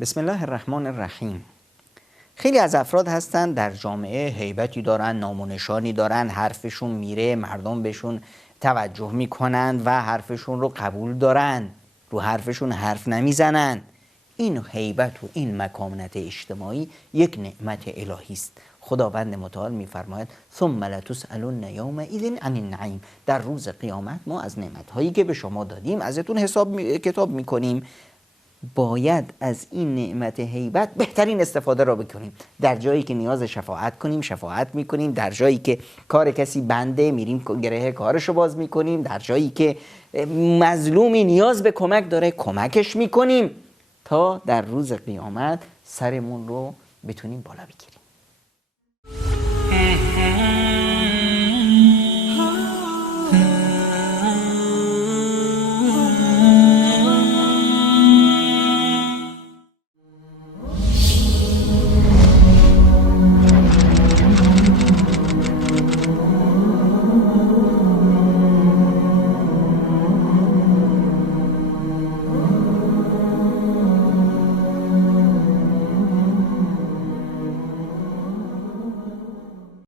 بسم الله الرحمن الرحیم. خیلی از افراد هستن در جامعه هیبتی دارن، نام و نشانی دارن، حرفشون میره، مردم بهشون توجه میکنن و حرفشون رو قبول دارن، رو حرفشون حرف نمیزنن. این هیبت و این مکانت اجتماعی یک نعمت الهی است. خداوند متعال میفرماید ثم لتسألن یومئذ عن النعیم. در روز قیامت ما از نعمت‌هایی که به شما دادیم ازتون حساب کتاب میکنیم. باید از این نعمت هیبت بهترین استفاده را بکنیم. در جایی که نیاز شفاعت کنیم شفاعت میکنیم، در جایی که کار کسی بنده میریم گره کارشو باز میکنیم، در جایی که مظلومی نیاز به کمک داره کمکش میکنیم تا در روز قیامت سرمون رو بتونیم بالا بگیریم.